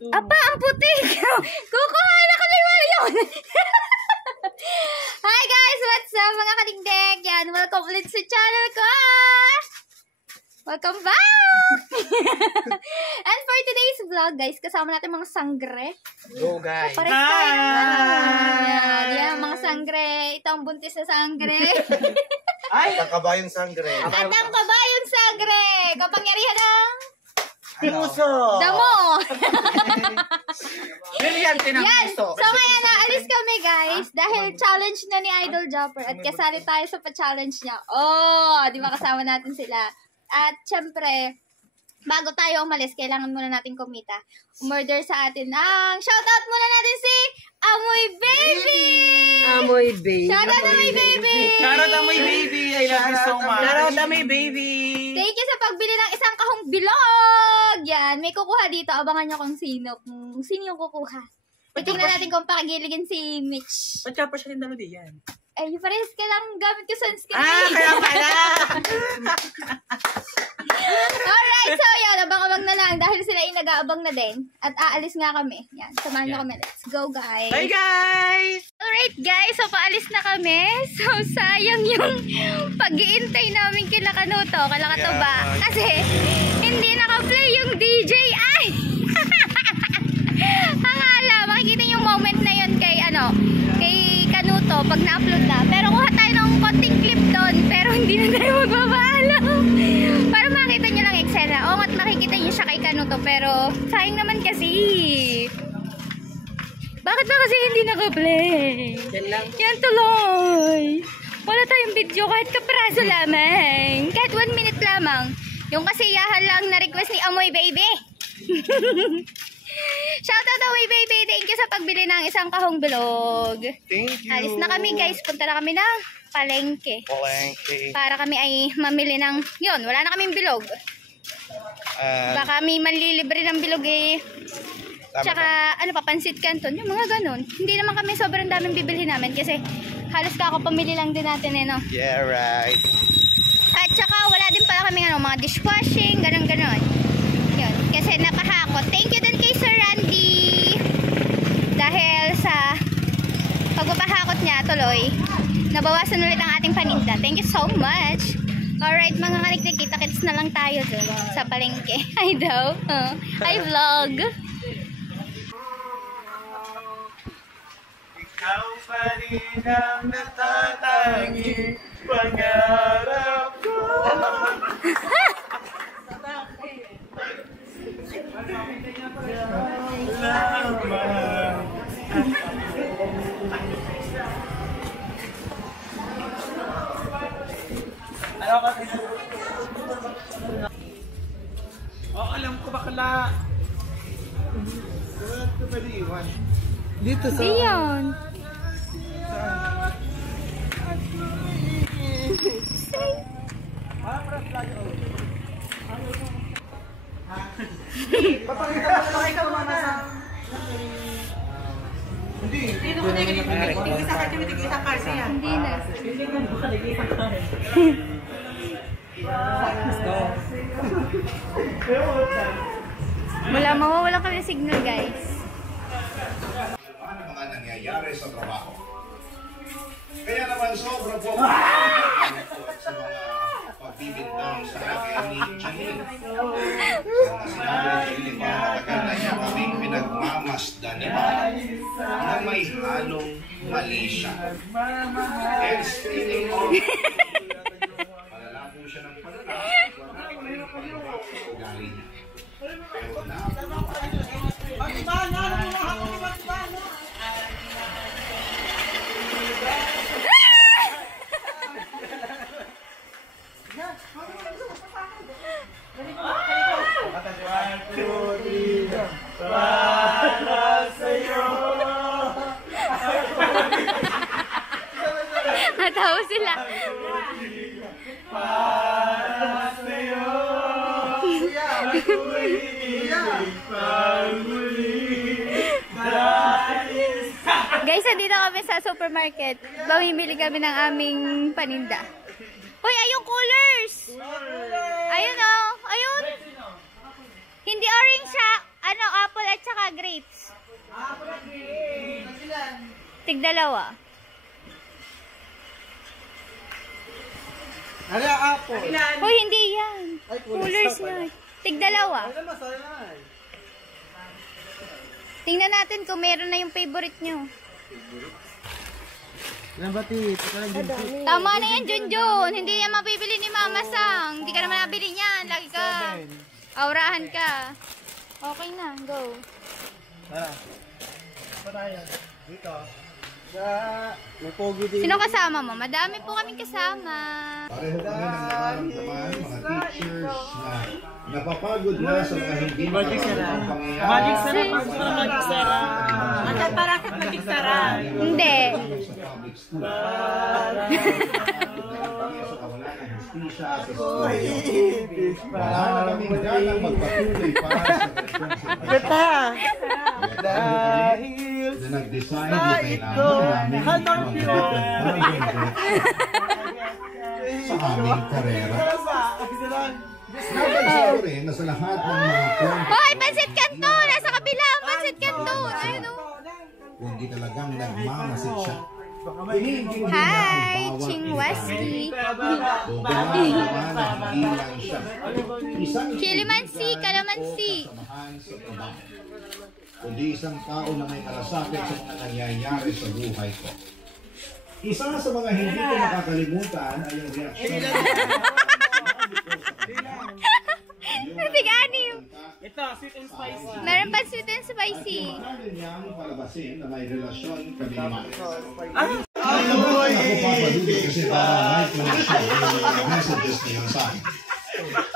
Apa, ang putik! Kukuha na kami mo yun! Hi guys! What's up mga kadingdek? Yan, welcome ulit sa channel ko! Welcome back! And for today's vlog, guys, kasama natin mga sangre. Go, guys! Papares tayo ng yan, mga sangre. Ito ang buntis na sangre. Ay! Ang kabayong sangre. At ang kabayong sangre. Kapangyarihan ng... Puso! Damo! Brilyante ng Yan! puso. So ngayon, naalis kami guys dahil challenge na ni Idol Jumper at kasali tayo sa pa-challenge niya. Oh! Di ba kasama natin sila? At syempre, bago tayo umalis, kailangan muna natin kumita. Umorder sa atin ang shoutout muna natin si Amoy Baby! Amoy Baby! Shoutout Amoy Baby! Shoutout Amoy Baby! I love you so much! Shoutout Amoy Baby! Thank you sa pagbili ng isang kahong bilog! Yan, may kukuha dito. Abangan nyo kung sino yung kukuha. Titingnan natin kung pakigiligin si Mitch. Ba't ka pa siya rin dalo di yan? Eh, yung pares ka lang gamit ko sunscreen. Kaya pala! Alright, so yan, abang-abang na lang dahil sila ay nag-aabang na din. At aalis nga kami. Yan, samahan nyo kami. Let's go, guys. Bye, guys! Alright, guys, so paalis na kami. So, sayang yung pag-iintay namin kila Kanuto, kala Katuba. Kasi, hindi naka-play yung DJI. Akala, makikita yung moment na yun kay Kanuto pag na-upload na. Pero kuha tayo ng konting clip doon, pero hindi na tayo magpapaalam. Para makita nyo lang eksena. O, at makikita nyo siya kay Kanuto, pero sayang naman kasi. Bakit ba kasi hindi naka-play? Yan tuloy. Wala tayong video kahit kapraso lamang. Kahit 1 minute lamang. Yung kasiyahan lang na request ni Amoy Baby. Shoutout Amoy Baby. Thank you sa pagbili ng isang kahong bilog. Thank you. Alis na kami guys. Punta na kami ng palengke. Para kami ay mamili ng... Yun, wala na kaming bilog. Baka may manlilibre ng bilog eh. Tsaka, ano pa, pansit canton, yung mga ganun. Hindi naman kami sobrang daming bibili namin kasi halos kakapamili lang din natin eh, no? Yeah, right. At tsaka, wala din pala kami mga dishwashing, ganun-ganun. Yun, kasi napahakot. Thank you din kay Sir Randy. Dahil sa pagpapahakot niya, tuloy, nabawasan ulit ang ating paninda. Thank you so much. Alright, mga kaniklik, kita-kits na lang tayo dun sa palengke. Hi daw. Hi vlog. Ikaw pa rin ang natatangi, pangarap ko. Alam ko bakla. Ito pa iwan. Dito sa... Diyon. Papakita mo na sa... Hindi. Hindi na. Mawawala kami ng signal guys. Ano mga nangyayari sa trabaho. Kaya naman sobrang po sa mga pagbibintang sa akin ni Janine. Sinabi ni Janine, mga matagal na niya kaming pinagmamasdan ni Mara na may halong mali siya. And speaking of, malala po siya ng palala, wala pa rin palala sa ugali niya. Pero para sa'yo. Natawa sila. Para sa'yo. Guys, dito kami sa supermarket. Mamimili kami ng aming paninda. Hoy, ayun colors! Ayun oh, ayun! Hindi orange siya. Ano, apple at saka grapes. Tig-2. Ano yung apple? Hoy, hindi yan. Ay, Coolers na. Tig-2. Ano masaya na eh. Tingnan natin kung meron na yung favorite nyo. Ilan ba, Tit? Tama na yan, Junjun. Hindi yan mapibili ni Mama Sang. Hindi ka naman nabili niyan. Lagi ka. Aurahan ka. Okay na, go. Tara. Pa tayo. Dito. May pogi din. Sino kasama mo? Madami po kaming kasama. Pareho kami ng nararamdaman, mga teachers na napapagod na sa mga hindi makakagawang pangyayari. Magic Sarap. Gusto ko ng Magic Sarap. Ang parakit Magic Sarap. Hindi. Sa public school. Sa kawalan ng hustisya sa school. Wala na kaming ganang magpatuloy para sa responsibilidad. Dahil Na nag-design na kailangan namin sa aming karera. Napansin ko rin na sa lahat ng mga Hoy, Pansit Canton! Nasa kabila! Pansit Canton! Ayun o. kundi talagang nagmamasid siya. Hi! Chingwaski! Kilimansi! Kalamansi! Kundi isang tao na may malasakit sa mga nangyayari sa buhay ko. Isa sa mga hindi ko makakalimutan ay yung reaksyon Tig-anim! Ito, sweet and spicy. Meron pa sweet and spicy. Kailangan niyang palabasin na may relasyon kami ni Mike. Ay! Ako papadudod kasi parang may connection yung messages niya sa akin.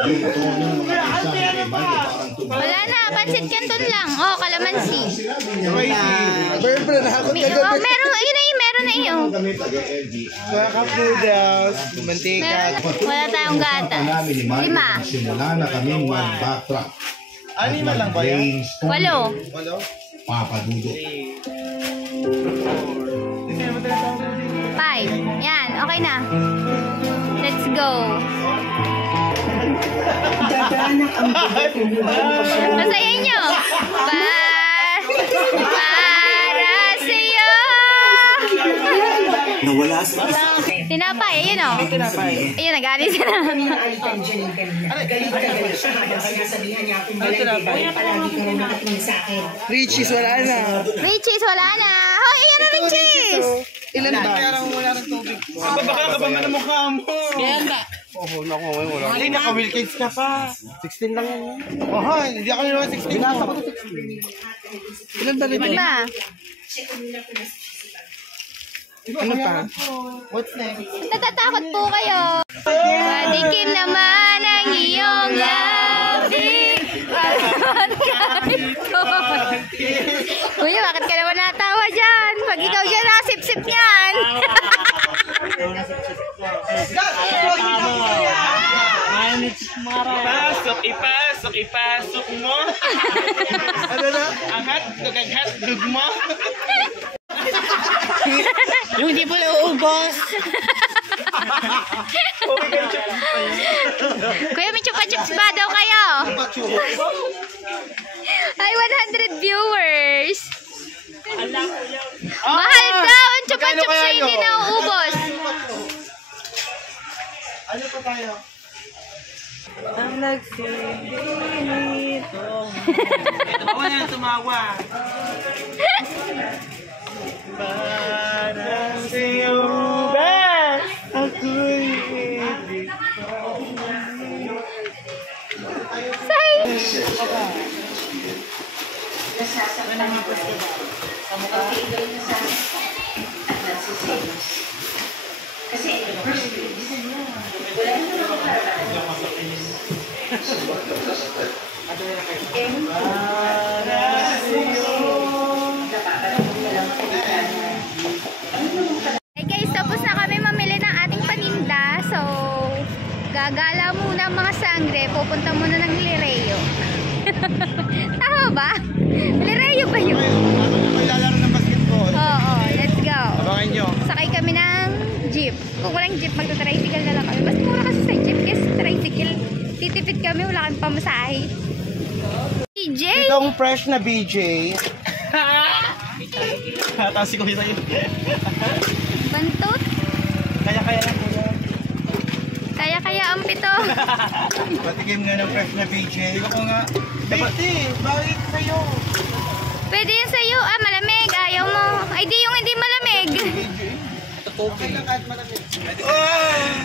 Yung tono ng mga mensahe kay Mike parang tumawa. Wala na, Pansit Canton lang. Oh, kalamansi. Sinabi niya Boyfriend, nakakot ka Oh, meron, yun na yun, meron na yun. kami taga-LGI. Mga kapnoodles, mantika. Meron, wala tayong gatas. Namin ni Mike, 5. simula na kami mag-backtrack. Anima lang ba yan? 8. Walo? Papadudod. 5. Yan, okay na. Let's go. Masayain nyo. Para sa'yo. Nawala sa Tinapay, ayun o. Ayun, nag-alis na. Richies, wala na. Richies, wala na. Hoy, ayan na Richies. Ilan ba? Wala ng tubig. Baka ka ba man ang mukha mo? Kaya ba? Oh, naku, wala. Hindi, naka-Wilkins ka pa. 16 lang yan. Oh, hindi ako naman 16. Binasa ko 16. Ilan ba nito? 5. Ano pa? What's next? Natatakot po kayo. Madikim naman ang iyong labi. Kuya, bakit ka naman natawa dyan? Pag ikaw dyan, nakasip-sip yan. Ipasok mo. Ano na? Ang hotdog mo. Yung di po naubos. Kuya, may chupa-chups ba daw kayo? Ay, 100 viewers. Mahal daw ang chupa-chups na hindi nauubos. Ano pa tayo? Ang nagsilito. Ito ako na tumawa. Para sa'yo ba ako'y ibig Say! Hey guys, tapos na kami mamili ng ating paninda. So, gagala muna ang mga sangre. Pupunta muna ng Lireyo. Tama ba? Lireyo ba yun? May lalaro ng basketball. Oo, let's go. Abangan nyo. Sakay kami ng jeep. Kung walang jeep, magta-tricycle na lang kami. Mas mura kasi sa jeep kasi tricycle. Titipid kami, wala kami pamasahe. DJ! Itong fresh na BJ. Tasi ko sa'yo. Bantot. Kaya lang po yan. Kaya ang pito. Patikim nga ng fresh na BJ. Ako nga. BJ, bakit sa'yo? Pwede yun sa'yo. Ah, malamig. Ayaw mo. Ay, di yung hindi malamig. Okay lang kahit malamig.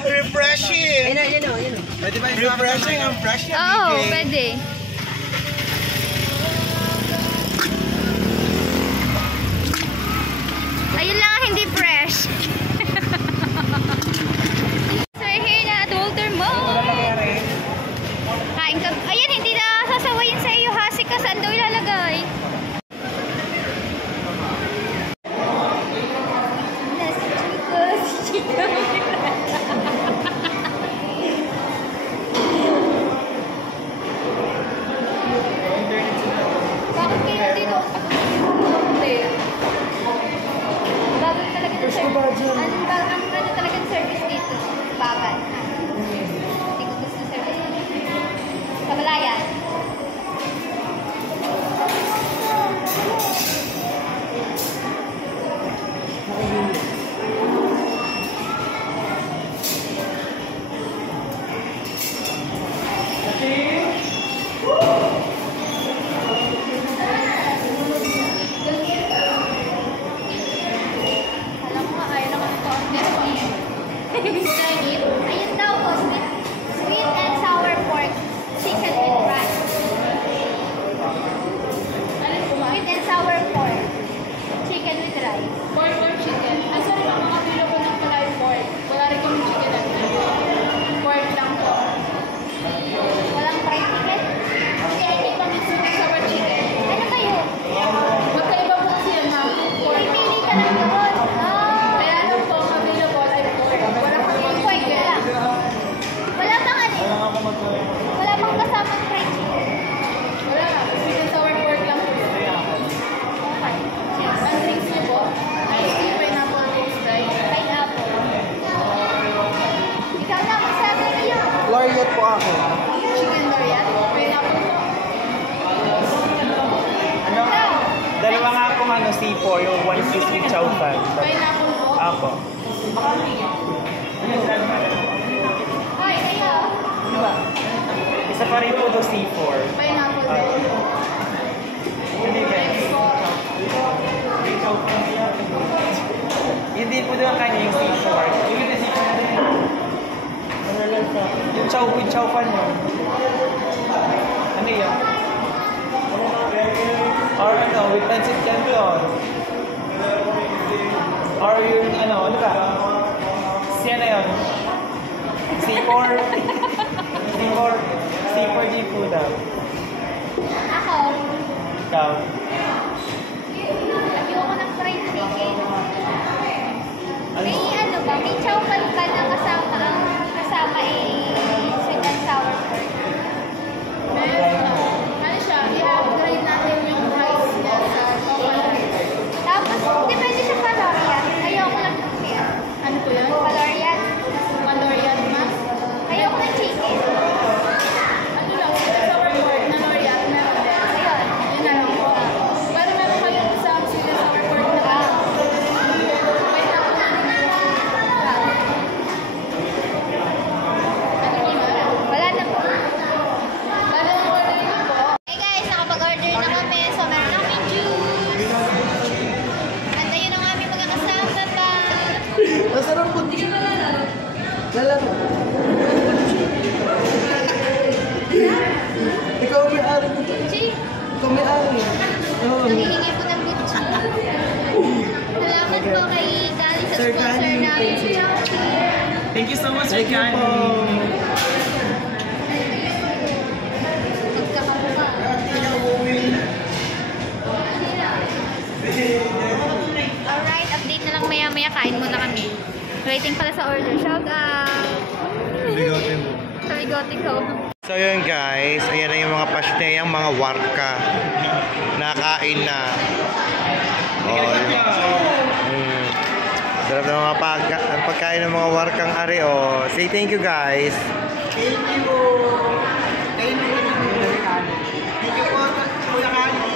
Refreshing! Yan o. Pwede ba yung refreshing ang fresh na BJ? Oo, pwede. Ayun lang ang hindi fresh. So, we're here na at Walter Mall. Kain ka. Ayan, hindi na sasawayin sa iyo. Hasi ka. Saan daw ilalagay? Bakit kayo dito? Bago talaga ng service. Ano talaga ng service dito? Bagal. Hindi ko gusto ng service. Sa Malayan. Alam mo nga, ayaw naman ito. Ayun daw po, sweet and sour pork chicken with rice. Sweet and sour pork chicken with rice. Pork or chicken? Asa rin ang mga bilo ko ng pala yung pork? Wala rin kami chicken at pork lang po. Walang fried chicken? Kasi hindi pa mix with sour chicken. Ano kayo? Magkaiba po siya na pork. Pipili ka lang doon. Kaya lang po, available ay pork. Wala pa Yung yung pork chicken. lang. Wala bang ano? Wala bang kasamang fried chicken? Wala na. Sweet and sour pork lang po yun. Okay. Yes. Ang drinks niyo po, iced tea, pineapple, rose rice. Pineapple. Ikaw na, magsabi kayo. Laureate po ako. Chicken Dorian, pineapple po. Ano? Dalawa nga akong C4, yung 1 piece with chow fan. Pineapple po. Ako. Hoy, kayo. Isa pa rin po to C4. Pineapple po. Hindi guys. Hindi po doon kanya yung C4. Yung chow with chow fan yun. Ano yun? Or ano, with pancit canton. Or yung ano ba? Siya na yun. C4. C4 G food daw. Ako. Ikaw. Ayoko ng fried chicken. May ano ba? May chow pan ba na kasama sweet and sour pork? Meron na. Ano siya, i-upgrade natin yung rice niya sa chocolate. Tapos, hindi pwede siya Valorian. Ayoko ng chicken. Ano po yun? Valorian. Mandorian mas. Ayoko ng chicken. Ano lang, sweet and sour pork na Norian, meron din. Ayun. Yun na lang po. Pero meron kayo sa sweet and sour pork na pineapple na Wala na po. Lalo yung order niyo po. Hey guys, nakapag-order na kami. So, meron na kaming juice. Ganda yun ang aming mga kasama pa. Masarap po. Lalaro. Ikaw may ari nito. Chief, Ikaw may ari. Oo. nangihingi po ng good chief. Salamat po kay Gali sa Sir sponsor Gali, namin. thank you. Thank you so much, Thank you Rican. po. Magkakamukha. Ikaw uwi. Alright, update na lang maya-maya. Kain muna kami. Waiting pala sa order. Shout out! Sa bigote ko. So yun guys, ayan na yung mga pasneyang mga warka. Nakain na. Sarap ng mga pagkain ng mga warkang ari. Say thank you guys. Thank you. Thank you. Thank you po.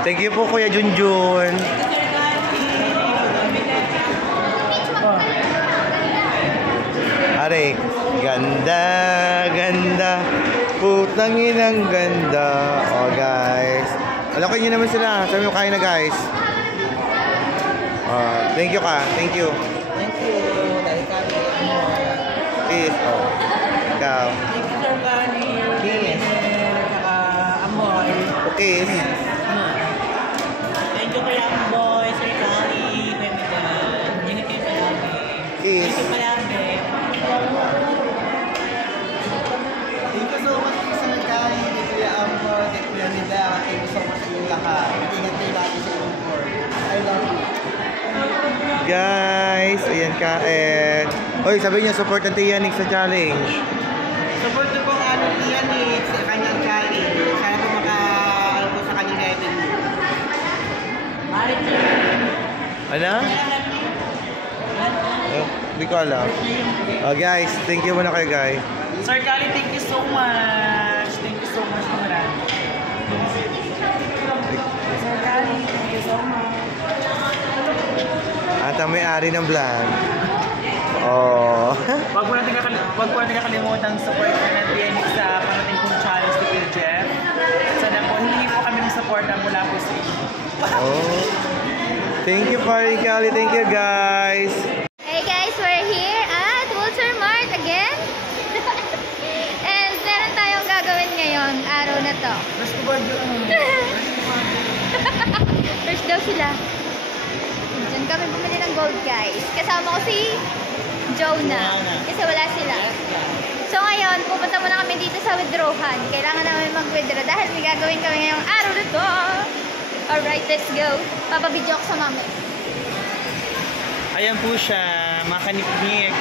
Thank you po, Kuya Junjun. Are, ganda, ganda. Putang inang ganda. Oh, guys. Alakin nyo naman sila. Sabi mo, kain na, guys. Thank you ka. Thank you. Thank you. Dahil kami. Peace. Oh. Ikaw. Thank you, Sir Kani. Yes. Saka amoy. Okay. Thank you kay Amboy, Sir Kani. Hindi kayo palagi. Peace. Thank you palagi. Thank you so much po Sir Kani. Thank you Kuya Amboy. Thank you Kuya Nida. Thank you so much po lahat. Ingat kayo lagi sa support. I love you. Guys, ayan kain. Hoy, sabi niyo support ang Tiyanik sa challenge. Support niyo po ang anong Tiyanik sa kanyang challenge. Sana po maka-ano po sa kanyang revenue. Ano? Hindi ko alam. Oh, guys, thank you muna kayo, guys. Sir Kali, thank you so much. Thank you so much, marami. Sir Kali, thank you so much. At ang may-ari ng vlog. Oh. Wag po natin kakalimutan support na Tiyanik sa parating kong challenge ni Kuya Jeff. Sana po, hindi po kami ng support mula po sa inyo. Oh. Thank you, Pari Kali. Thank you, guys. Hey guys, we're here at Walter Mart again. And meron tayong gagawin ngayon, araw na to. Mas kubad yun. First daw sila. Diyan kami bumili ng gold, guys. Kasama ko si Jonah. Kasi wala sila. So ngayon, pupunta muna kami dito sa withdrawhan. Kailangan namin mag-withdraw dahil may gagawin kami ngayong araw na to. Alright, let's go. Papabidyo ako sa mami. Ayan po siya, mga kaniknik.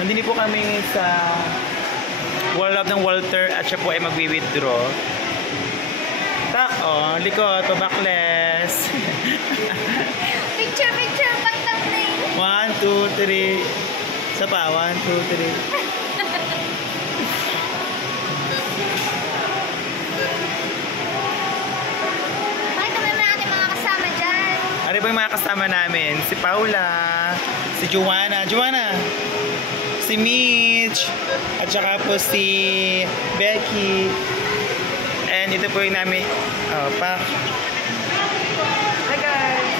Nandini po kami sa wall up ng Walter at siya po ay magwi-withdraw. Oh, likod, pabakles. Picture, pang thumbnail. 1, 2, 3. Isa pa, 1, 2, 3. Makita mo naman ating mga kasama dyan. Ano po yung mga kasama namin? Si Paula, si Joanna, si Mitch, at saka po si Becky. And ito po yung namin, pa. Hi guys!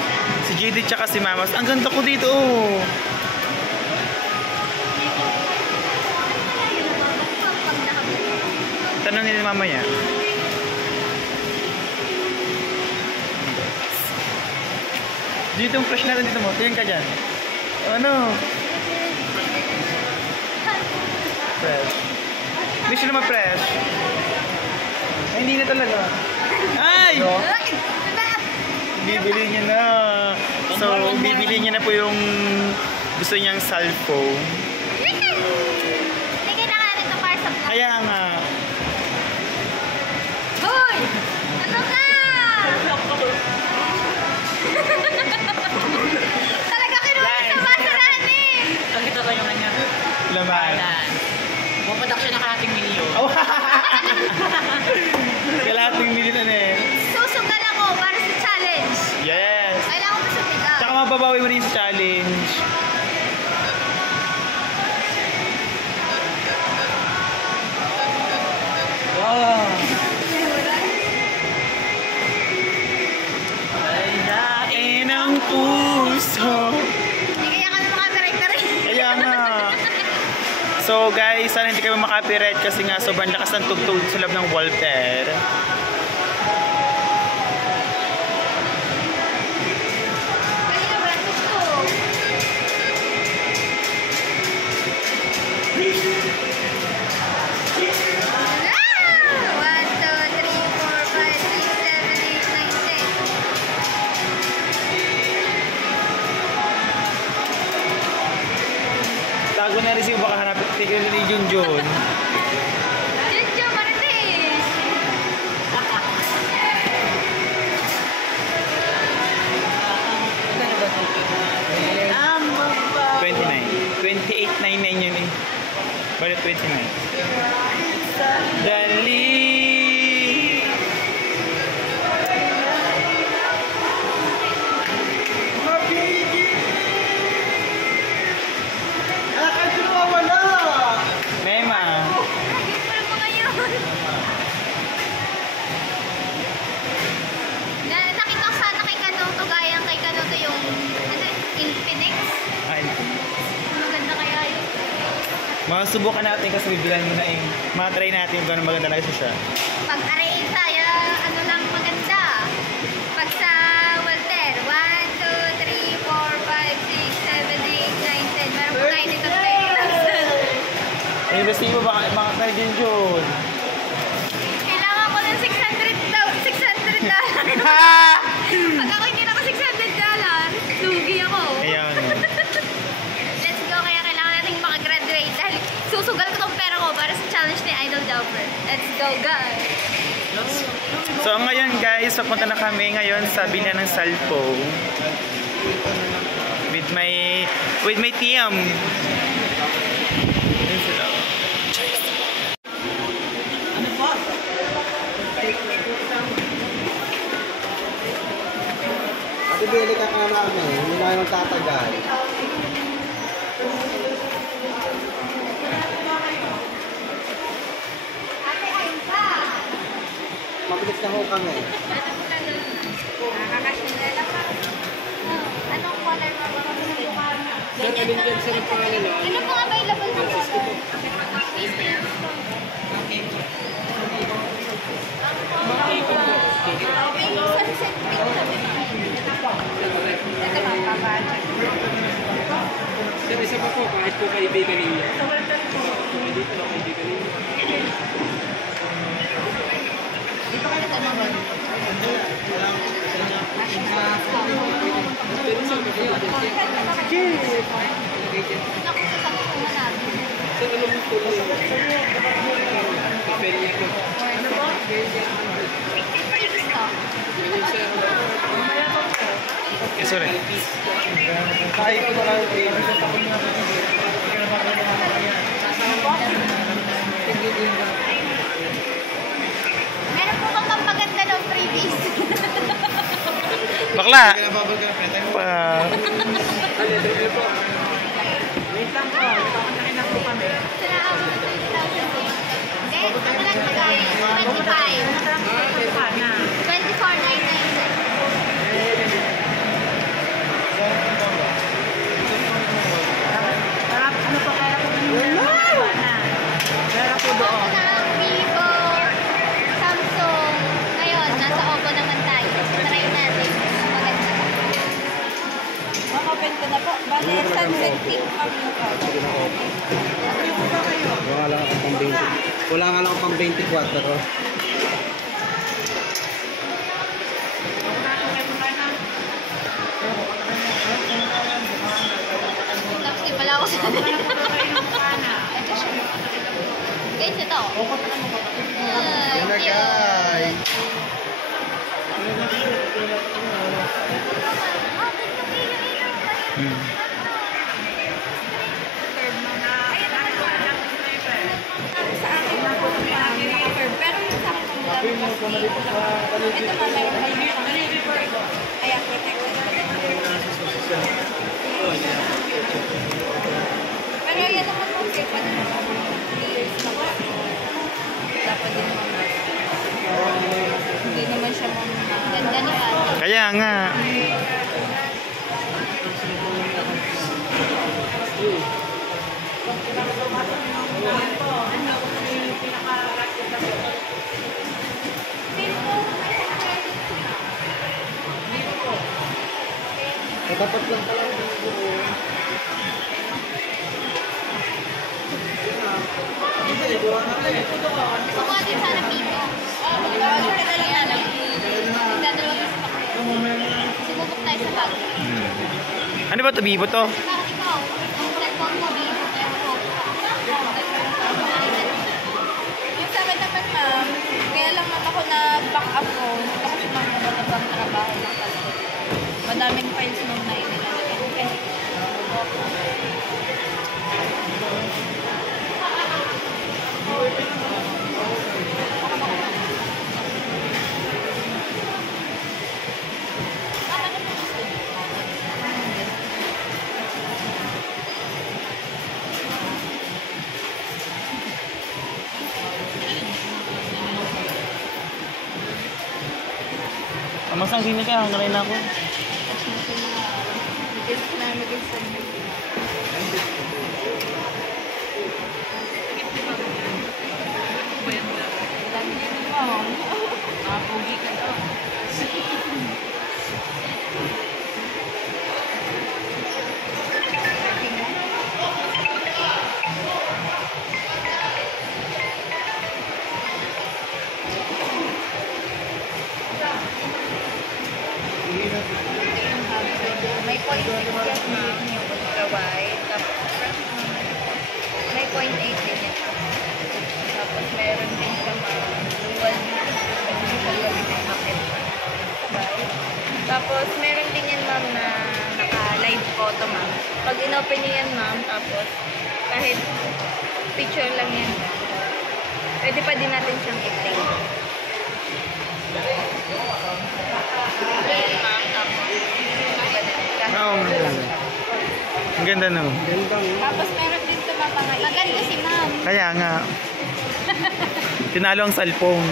Si JD tsaka si Mamas. Ang ganda ko dito. Tanong nila mamaya. Dito yung fresh natin dito mo. Tingin ka dyan. Ano? Fresh. Hindi siya naman fresh. Ay, hindi na talaga. Ay! Bibili niya na. So, bibili niya na po yung gusto niyang cellphone. Hindi na natin ito para sa vlog. Kaya nga. Hoy! Ano ka? Talaga kinuha sa basurahan eh. Nakita ko yung kanya. Laman. Pumadak siya ng kalating milyon. Kalating milyon na eh. Susugal ako para sa challenge. Yes. Kailangan ko sumigaw. Tsaka mababawi mo rin sa challenge. Wow. Ay, dain ang puso. Hindi kaya kami makaka-correct na rin. Kaya nga. So guys, sana hindi kayo makapiright kasi nga sobrang lakas ng tugtog sa loob ng Walter. Kanina breakfast ko. Ah! 1, 2, 3, 4, 5, 6, 7, 8, 9, 10. Tago na rin siya, baka hanapin tigil ni Junjun. Junjun Marites! Tama ba? 29. 28.99 yun eh. Bali 29. Dali! Phoenix? Ay, Maganda kaya yun. masubukan natin kasi bibilan mo na yung matry natin kung ano maganda na siya. Pag RA tayo, ano lang maganda? Pag sa Walter, 1, 2, 3, 4, 5, 6, 7, 8, 9, 10. Meron po tayo dito 10,000. Eh, basta mo baka mga tayo din yun. Kailangan ko ng $600. Pag ako hindi ako $600, lugi ako. Ayan. Let's go, kaya kailangan nating makagraduate dahil susugal ko tong pera ko para sa challenge ni Idol Jumper. Let's go, guys! So ngayon guys, papunta na kami ngayon sa bilhan ng cellphone with my team. Ayun sila. Ate Beli ka na namin. Hindi na yung tatagal. Ate, ayun pa! Mabilis na ho kami. Nakakasinela pa. Anong color mo ba? Ganyan na. Ano pong available na color? May sunset pink sabi mo. Ito lang, pabadget. Sir, isa pa po, kahit po kaibigan ninyo. Hindi po kaibigan ninyo. Sir, ano mo po ninyo? Kapel niya po. Eh, sorry. Meron po kang pampaganda ng freebies. Bakla! Pa. Wait lang po. Sinaabot ng 20,000. Then, ano lang po tayo? 24,999. Ako na ang Vivo, Samsung. Ngayon, nasa Oppo naman tayo. Try natin. Maganda. Open ko na po. Bale, sunset tip kami yung Wala nga lang akong pang 20. Wala nga lang akong pang 24. Tapos di pala ako sa guys, ito. Yan na guys. pero yung sa akin ang dami kasi ito na meron pa yung ay architect. Pero yan naman po sir, pwede naman 3 years na po. Dapat din naman hindi naman siya Ganda ni Ate. Kaya nga. Dapat lang pala. Gusto ko din sana Vivo. Dadalawa kasi pa ko. Sumubok tayo sa bag. Ano ba ito? Vivo to? Bakit ikaw? Ang cellphone mo, Vivo. Pero Oppo. Yung sa akin naman ma'am, kaya lang naman ako na back up ko, hindi ako siya magmamagabang trabaho lang talaga. Madaming files nung na inilalagay. Amasang sini ka, hanggang na ako. Ilk na mag-install. Pogi ka daw. May point 6 yan, ma'am, yung ultra wide. Tapos, may point 8 din yan, ma'am. Tapos, meron din sa ma'am, dual tapos, meron din yan, ma'am, na naka-live photo, ma'am. Pag in-open nyo yan, ma'am, tapos, kahit picture lang yan, pwede pa din natin siyang i-play. Ayan, ma'am, tapos, Ang ganda no. tapos, meron din ito, ma'am, mga Maganda si ma'am. Kaya nga. Tinalo ang cellphone.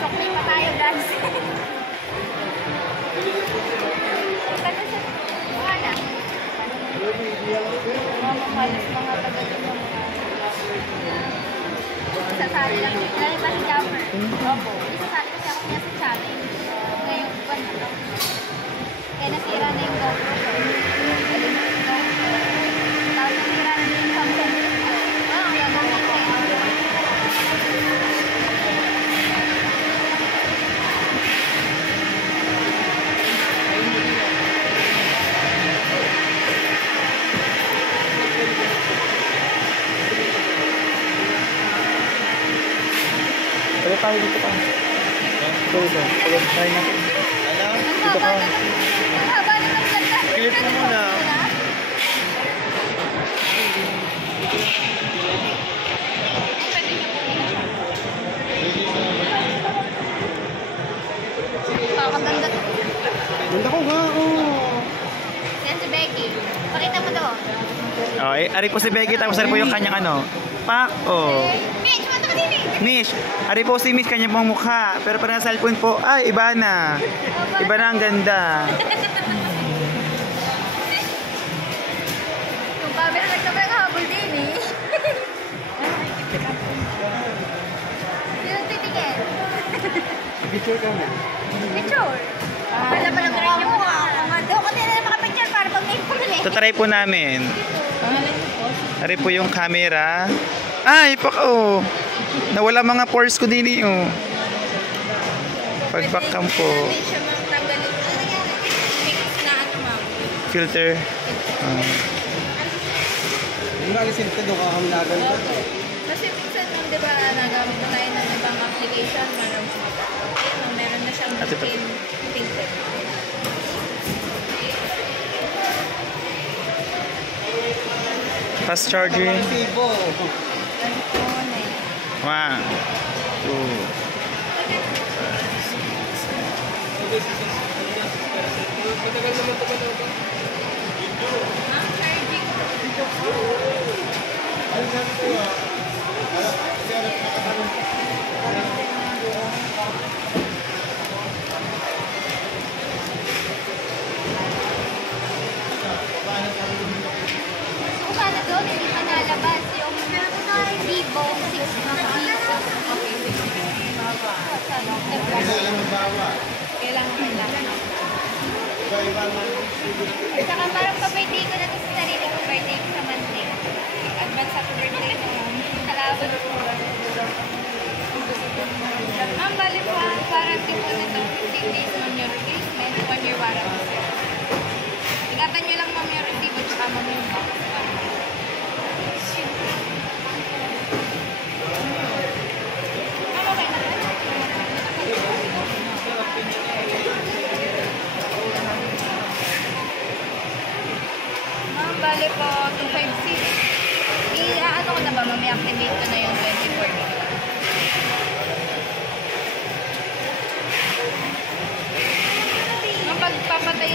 Sukli pa tayo, guys. Ganda sa wala. mamahalas mga taga-doon ng mga Sasali lang. Lalo ba si Jammer? Opo. Isasali kasi ako niya sa challenge. Ngayong buwan na to. Kaya nasira na yung GoPro ko. Tapos nasira na yung Samsung. Kaya gawin ko eh. Pwede tayo dito pa. Dito. Pwede tayo natin. Ano? Ang haba na ng ganda. Clip mo muna. Kakaganda to. Ganda ko nga, oh. Yan si Becky. Pakita mo to. Okay, ari po si Becky tapos ari po yung kanyang ano. Pak, oh. Mitch, mata ka din eh. Mish, ari po si Mish kanyang pong mukha. Pero parang sa cellphone po, ay, iba na. Iba na ang ganda. Yung camera nagkahabol din eh. Yung titigil. Picture ka na. Picture. Wala pa lang rin yung mukha. Doon ko din na makapicture para pag may pumili. Tatry po namin. Ari po yung camera. Ay, pak, oh. Nawala mga pores ko din eh, oh. Pag-backcam po. Hindi siya ma'am tanggalin. Mix na ano ma'am. Filter. Yung alisin ka doon, kakamlagan ka. Kasi minsan ma'am, di ba, nagamit na tayo ng ibang application, meron siya. Ayun ma'am, meron na siyang Ate pa. tinted. Fast charging. Resibo. 1, 2. Ma'am, charging. Kung sana doon, hindi pa nalabas yung Vivo 6 na piso. Kailangan. At saka parang pa-birthday ko na ito sa sarili ko. Birthday ko sa Monday. Advance happy birthday na ma'am. Salamat po. Ma'am, bali po ang warranty po nito 15 days ma'am yung replacement, 1 year warranty sir. Ingatan nyo lang ma'am yung resibo tsaka ma'am yung box. Ma'am, okay na ba? Ma'am, bali po 256. I-ano ko na ba ma'am, i-activate ko na yung 24 days. Ma'am, pagpapatay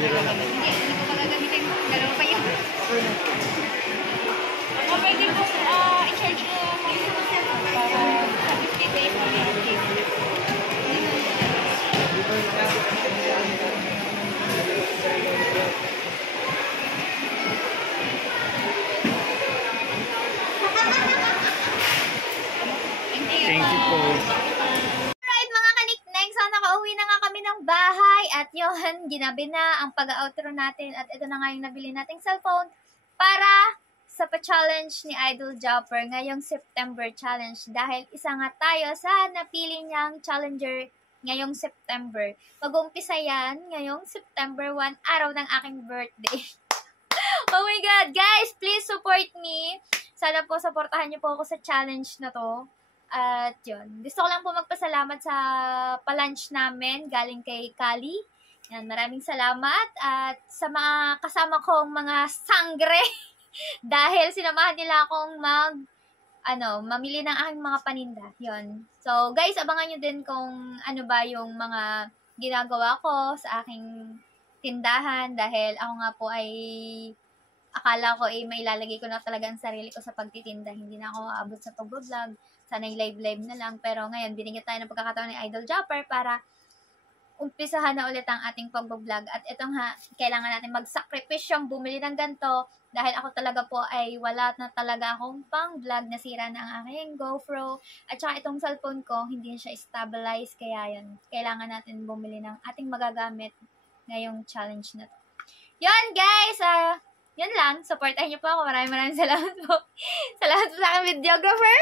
Hindi ko magagamitin. Dalawa pa yun. Ako pwede po i-charge na mga para sa 15 days na warranty. Thank you po. Alright mga kanikneng, so nakauwi na nga kami ng bahay at yun, ginabi na ang pag-outro natin at ito na nga yung nabili nating cellphone para sa pa-challenge ni Idol Jopper ngayong September challenge dahil isa nga tayo sa napili niyang challenger ngayong September. Mag-uumpisa yan ngayong September 1, araw ng aking birthday. Oh my God! Guys, please support me. Sana po, supportahan niyo po ako sa challenge na to. At yun, gusto ko lang po magpasalamat sa pa-lunch namin galing kay Kali. Yan, maraming salamat. At sa mga kasama kong mga sangre dahil sinamahan nila akong mamili ng aking mga paninda. Yun. So, guys, abangan nyo din kung ano ba yung mga ginagawa ko sa aking tindahan dahil ako nga po ay akala ko may ilalagay ko na talaga ang sarili ko sa pagtitinda. Hindi na ako aabot sa pag-vlog. Sana'y live na lang. Pero ngayon, binigyan tayo ng pagkakataon ni Idol Jopper para umpisahan na ulit ang ating pag-vlog. At ito nga, kailangan natin mag-sakripisyong bumili ng ganito dahil ako talaga po ay wala na talaga akong pang-vlog. Nasira na ang aking GoPro. At saka itong cellphone ko, hindi siya stabilize. Kaya yun, kailangan natin bumili ng ating magagamit ngayong challenge na to. Yun guys! Yun lang. Supportahin niyo po ako. Maraming salamat po. Salamat po sa aking videographer.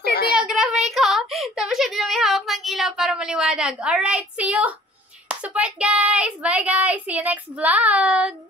Videographer ko. Tapos siya din may hawak ng ilaw para maliwanag. Alright, see you. Support guys. Bye guys. See you next vlog.